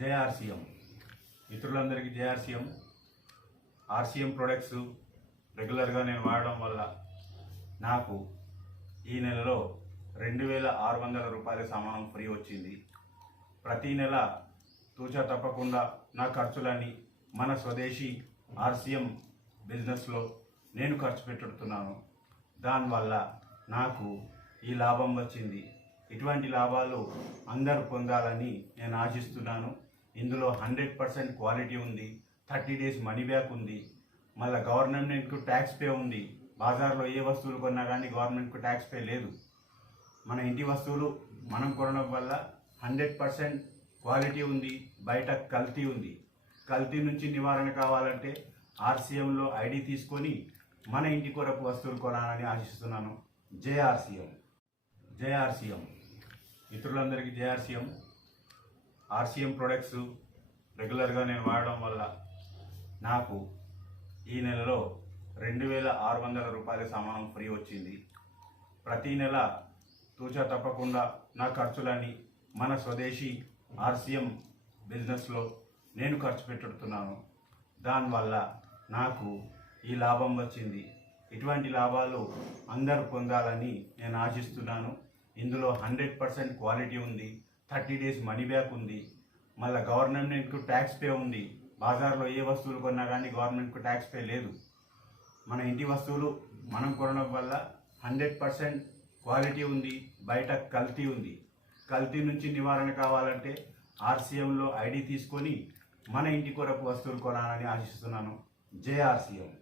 JRCM మిత్రులందరికీ JRCM RCM products రెగ్యులర్గా నేను వాడడం వల్ల నాకు ఈ నెలలో 2600 రూపాయల సామానం ఫ్రీ వచ్చింది. ప్రతి నెల తూచా తప్పకుండా నా ఖర్చులన్నీ మన స్వదేశీ ఆర్సీఎం బిజినెస్లో నేను ఖర్చు పెట్టుతున్నాను. దానివల్ల నాకు ఈ లాభం వచ్చింది. ఇటువంటి లాభాలు అందరూ పొందాలని నేను ఆశిస్తున్నాను. ఇందులో 100% క్వాలిటీ ఉంది, 30 days మనీ బ్యాక్ ఉంది, మళ్ళీ గవర్నమెంట్కు ట్యాక్స్ పే ఉంది. బాజార్లో ఏ వస్తువులు కొన్నా కానీ గవర్నమెంట్కు ట్యాక్స్ పే లేదు. మన ఇంటి వస్తువులు మనం కొనడం వల్ల 100% క్వాలిటీ ఉంది, బయట కల్తీ ఉంది. కల్తీ నుంచి నివారణ కావాలంటే ఆర్సీఎంలో ఐడి తీసుకొని మన ఇంటి కొరకు వస్తువులు కొనాలని ఆశిస్తున్నాను. జేఆర్సీఎం మిత్రులందరికీ జేఆర్సీఎం ఆర్సీఎం ప్రొడక్ట్స్ రెగ్యులర్గా నేను వాడడం వల్ల నాకు ఈ నెలలో 2600 రూపాయల సామానం ఫ్రీ వచ్చింది. ప్రతి నెల తూచా తప్పకుండా నా ఖర్చులన్నీ మన స్వదేశీ ఆర్సీఎం బిజినెస్లో నేను ఖర్చు పెట్టుతున్నాను. దానివల్ల నాకు ఈ లాభం వచ్చింది. ఇటువంటి లాభాలు అందరూ పొందాలని నేను ఆశిస్తున్నాను. ఇందులో 100% క్వాలిటీ ఉంది, 30 days మనీ బ్యాక్ ఉంది, మళ్ళీ గవర్నమెంట్కు ట్యాక్స్ పే ఉంది. బాజార్లో ఏ వస్తువులు కొన్నా కానీ గవర్నమెంట్కు ట్యాక్స్ పే లేదు. మన ఇంటి వస్తువులు మనం కొనడం వల్ల 100% క్వాలిటీ ఉంది, బయట కల్తీ ఉంది. కల్తీ నుంచి నివారణ కావాలంటే ఆర్సీఎంలో ఐడి తీసుకొని మన ఇంటి కొరకు వస్తువులు కొనాలని ఆశిస్తున్నాను. జేఆర్సీఎం.